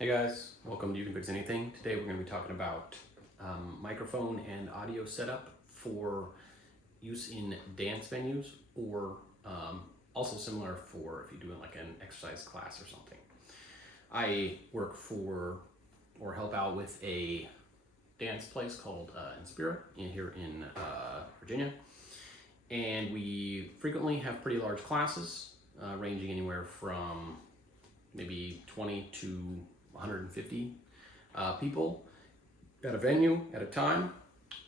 Hey guys, welcome to You Can Fix Anything. Today we're going to be talking about microphone and audio setup for use in dance venues or also similar for if you're doing like an exercise class or something. I work for or help out with a dance place called Inspira here in Virginia. And we frequently have pretty large classes ranging anywhere from maybe 20 to 150 people at a venue at a time.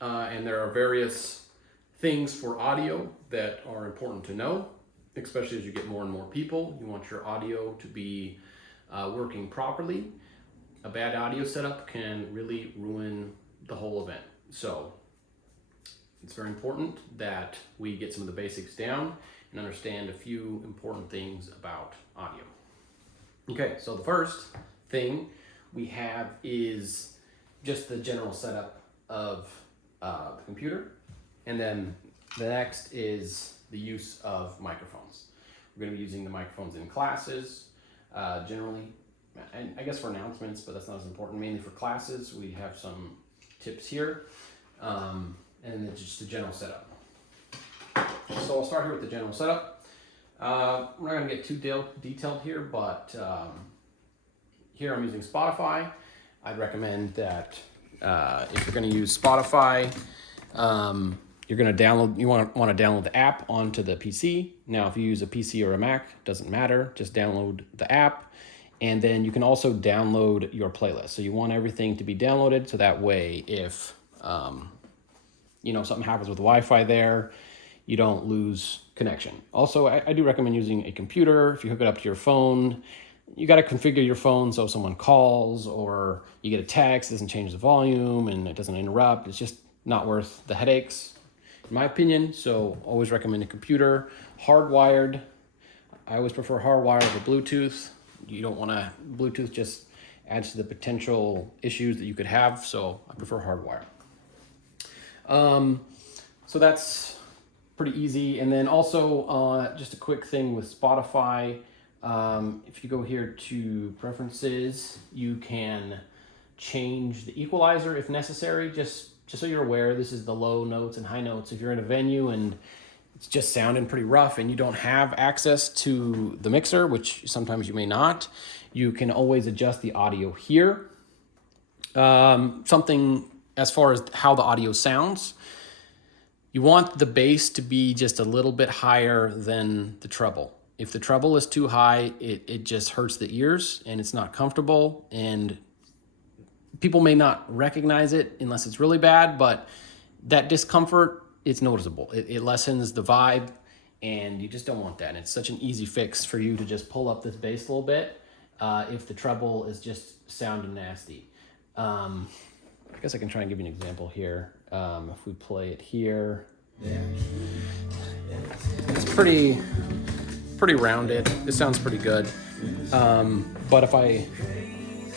And there are various things for audio that are important to know, especially as you get more and more people. You want your audio to be working properly. A bad audio setup can really ruin the whole event. So it's very important that we get some of the basics down and understand a few important things about audio. Okay, so the first thing we have is just the general setup of the computer. And then the next is the use of microphones. We're going to be using the microphones in classes generally, and I guess for announcements, but that's not as important. Mainly for classes, we have some tips here, and then just the general setup. So I'll start here with the general setup. We're not going to get too detailed here, but here I'm using Spotify. I'd recommend that if you're going to use Spotify, you're going to download. You want to download the app onto the PC. Now, if you use a PC or a Mac, doesn't matter. Just download the app, and then you can also download your playlist. So you want everything to be downloaded, so that way, if something happens with Wi-Fi there, you don't lose connection. Also, I do recommend using a computer. If you hook it up to your phone, you got to configure your phone so if someone calls or you get a text, it doesn't change the volume and it doesn't interrupt. It's just not worth the headaches, in my opinion. So always recommend a computer, hardwired. I always prefer hardwired over Bluetooth. You don't want to, Bluetooth just adds to the potential issues that you could have. So I prefer hardwired. So that's pretty easy. And then also just a quick thing with Spotify. If you go here to preferences, you can change the equalizer if necessary. Just so you're aware, this is the low notes and high notes. If you're in a venue and it's just sounding pretty rough and you don't have access to the mixer, which sometimes you may not, you can always adjust the audio here. Something as far as how the audio sounds, you want the bass to be just a little bit higher than the treble. If the treble is too high, it just hurts the ears and it's not comfortable, and people may not recognize it unless it's really bad, but that discomfort, it's noticeable. It lessens the vibe, and you just don't want that. And it's such an easy fix for you to just pull up this bass a little bit if the treble is just sounding nasty. I guess I can try and give you an example here. If we play it here, it's pretty rounded. It sounds pretty good. But if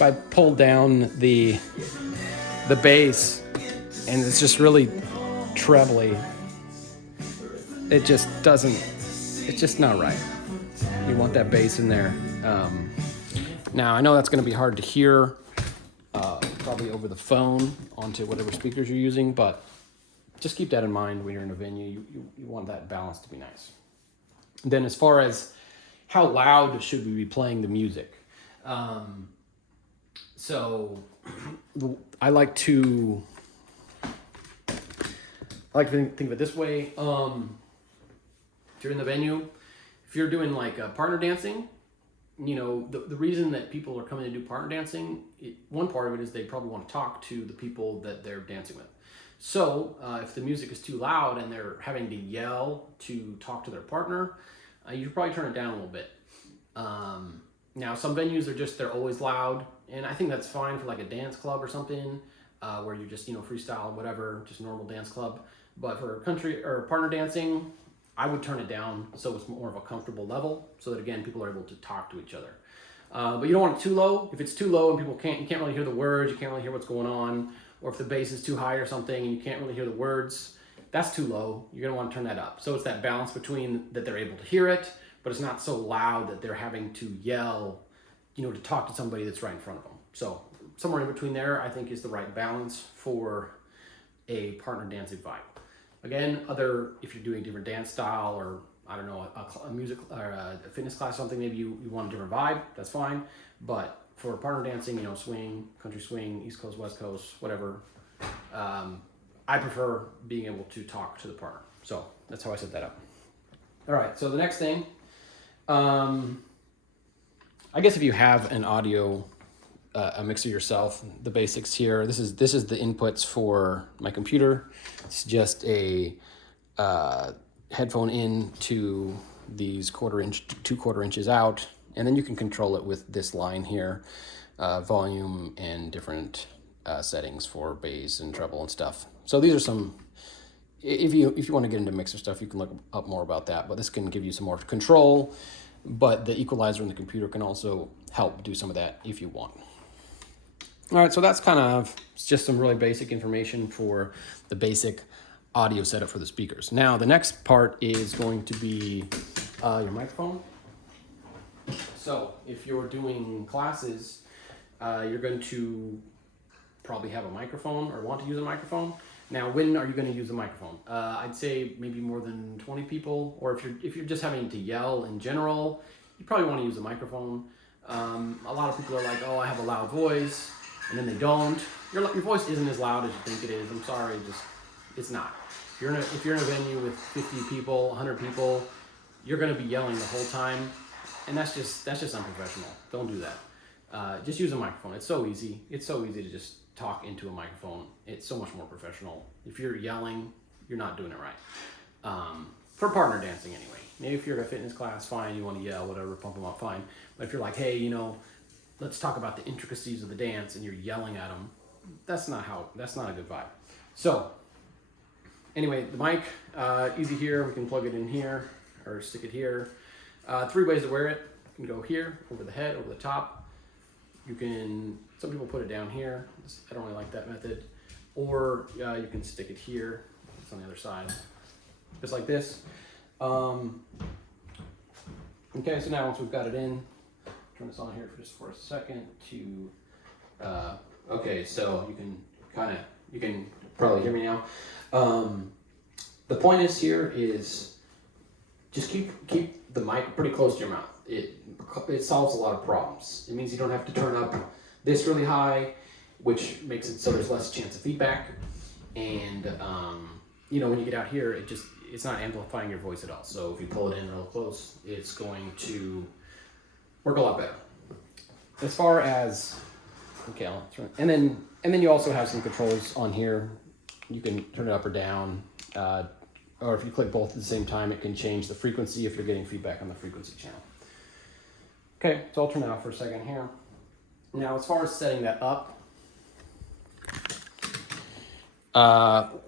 I pull down the bass and it's just really trebly, it just doesn't, it's just not right. You want that bass in there. Now I know that's going to be hard to hear probably over the phone onto whatever speakers you're using, but just keep that in mind when you're in a venue. You want that balance to be nice. Then as far as how loud should we be playing the music? So I like to think of it this way. If you're in the venue, if you're doing like partner dancing, the reason that people are coming to do partner dancing, one part of it is they probably want to talk to the people that they're dancing with. So if the music is too loud and they're having to yell to talk to their partner, you should probably turn it down a little bit. Now some venues they're always loud, and I think that's fine for like a dance club or something, where you just freestyle, whatever, just normal dance club. But for country or partner dancing, I would turn it down so it's more of a comfortable level, so that again people are able to talk to each other. But you don't want it too low. If it's too low and you can't really hear the words, you can't really hear what's going on, or if the bass is too high or something and you can't really hear the words, that's too low. You're gonna want to turn that up. So it's that balance between that they're able to hear it, but it's not so loud that they're having to yell, to talk to somebody that's right in front of them. So somewhere in between there, I think, is the right balance for a partner dancing vibe. Again, if you're doing a different dance style, or I don't know, a music or a fitness class, something, maybe you want a different vibe, that's fine. But for partner dancing, swing, country swing, East Coast, West Coast, whatever, I prefer being able to talk to the partner. So that's how I set that up. All right, so the next thing, I guess if you have an audio a mixer yourself, the basics here. This is the inputs for my computer. It's just a headphone in to these 1/4 inch to 2/4 inches out, and then you can control it with this line here, volume and different settings for bass and treble and stuff. So these are some. If you want to get into mixer stuff, you can look up more about that. But this can give you some more control. But the equalizer in the computer can also help do some of that if you want. All right, so that's kind of just some really basic information for the basic audio setup for the speakers. Now, the next part is going to be your microphone. So if you're doing classes, you're going to probably have a microphone or want to use a microphone. Now, when are you going to use a microphone? I'd say maybe more than 20 people, or if you're just having to yell in general, you probably want to use a microphone. A lot of people are like, oh, I have a loud voice, and then they don't. Your voice isn't as loud as you think it is. I'm sorry, it's not. If you're in a venue with 50 people, 100 people, you're going to be yelling the whole time, and that's just unprofessional. Don't do that. Just use a microphone. It's so easy. It's so easy to just talk into a microphone. It's so much more professional. If you're yelling, you're not doing it right. For partner dancing anyway. Maybe if you're at a fitness class, fine, you want to yell, whatever, pump them up, fine. But if you're like, hey, let's talk about the intricacies of the dance, and you're yelling at them, that's not a good vibe. So anyway, the mic, easy here. We can plug it in here or stick it here. 3 ways to wear it. You can go here, over the head, over the top. Some people put it down here. I don't really like that method. Or you can stick it here. It's on the other side, just like this. Okay, so now once we've got it in, turn this on here for a second to, okay, so you can probably hear me now. The point is just keep the mic pretty close to your mouth. It solves a lot of problems. It means you don't have to turn up this really high, which makes it so there's less chance of feedback. And when you get out here, it's not amplifying your voice at all. So if you pull it in real close, it's going to work a lot better. As far as I'll turn, and then you also have some controls on here. You can turn it up or down, or if you click both at the same time, it can change the frequency if you're getting feedback on the frequency channel. Okay, so I'll turn it off for a second here. Now, as far as setting that up,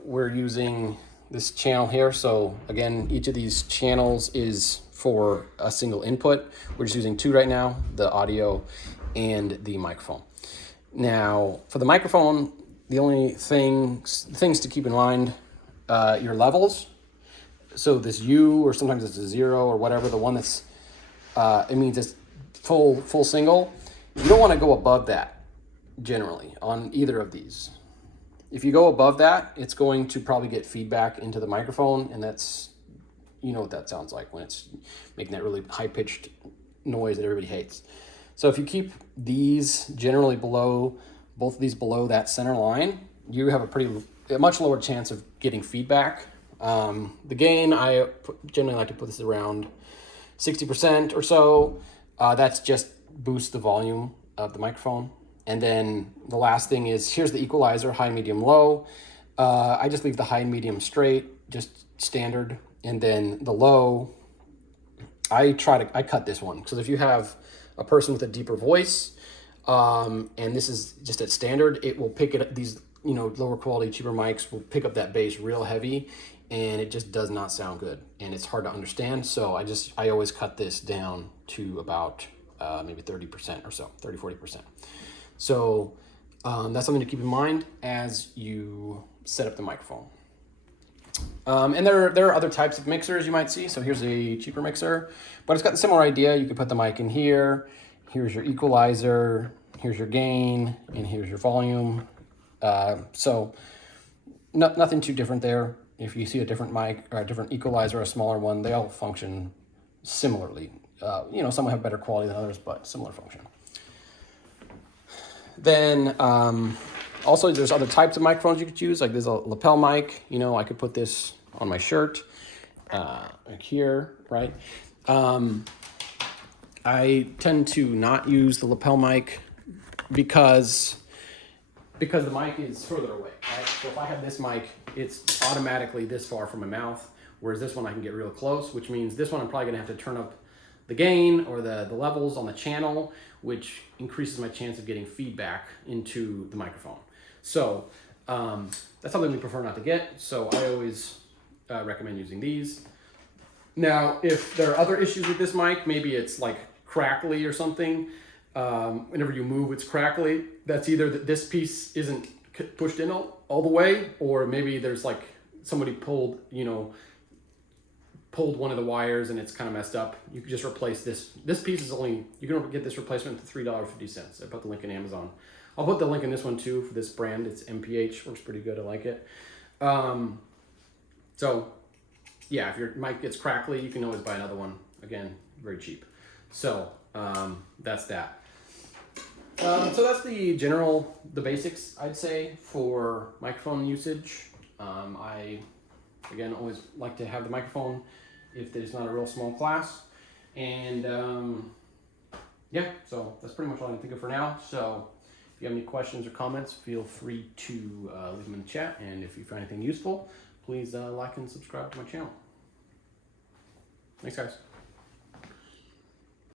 we're using this channel here. So again, each of these channels is for a single input. We're just using 2 right now, the audio and the microphone. Now, for the microphone, the only things to keep in mind, your levels. So this U, or sometimes it's a 0 or whatever, the one that's, it means it's full single. You don't want to go above that generally on either of these. If you go above that, it's going to probably get feedback into the microphone, and that's, what that sounds like when it's making that really high-pitched noise that everybody hates. So if you keep these generally both of these below that center line, you have a much lower chance of getting feedback. The gain, I generally like to put this around 60% or so. That's just boosts the volume of the microphone. And then the last thing is, here's the equalizer, high, medium, low. I just leave the high and medium straight, just standard. And then the low, I cut this one. Because if you have a person with a deeper voice, and this is just at standard, it will pick it, these lower quality, cheaper mics will pick up that bass real heavy, and it just does not sound good. And it's hard to understand. So I always cut this down to about maybe 30% or so, 30-40%. So that's something to keep in mind as you set up the microphone. And there are other types of mixers you might see. So here's a cheaper mixer, but it's got the similar idea. You can put the mic in here. Here's your equalizer. here's your gain, and here's your volume. So nothing too different there. If you see a different mic or a different equalizer, a smaller one, they all function similarly. You know, some will have better quality than others, but similar function. Then also there's other types of microphones you could use. Like there's a lapel mic. You know, I could put this on my shirt, like here, right? I tend to not use the lapel mic because the mic is further away, right? So if I have this mic, it's automatically this far from my mouth, whereas this one I can get real close, which means this one I'm probably gonna have to turn up the gain or the levels on the channel, which increases my chance of getting feedback into the microphone. So that's something we prefer not to get, so I always recommend using these. Now, if there are other issues with this mic, maybe it's like crackly or something, whenever you move it's crackly, that's either that this piece isn't pushed in all the way, or maybe there's like somebody pulled one of the wires and it's kind of messed up. You can just replace this. This piece is only, you can get this replacement for $3.50. I put the link in Amazon. I'll put the link in this one too for this brand. It's MPH, works pretty good, I like it. So yeah, if your mic gets crackly, you can always buy another one. Again, very cheap. So that's that. So that's the basics, I'd say, for microphone usage. I, again, always like to have the microphone if there's not a real small class. And yeah, so that's pretty much all I can think of for now. So if you have any questions or comments, feel free to leave them in the chat. And if you find anything useful, please like and subscribe to my channel. Thanks, guys.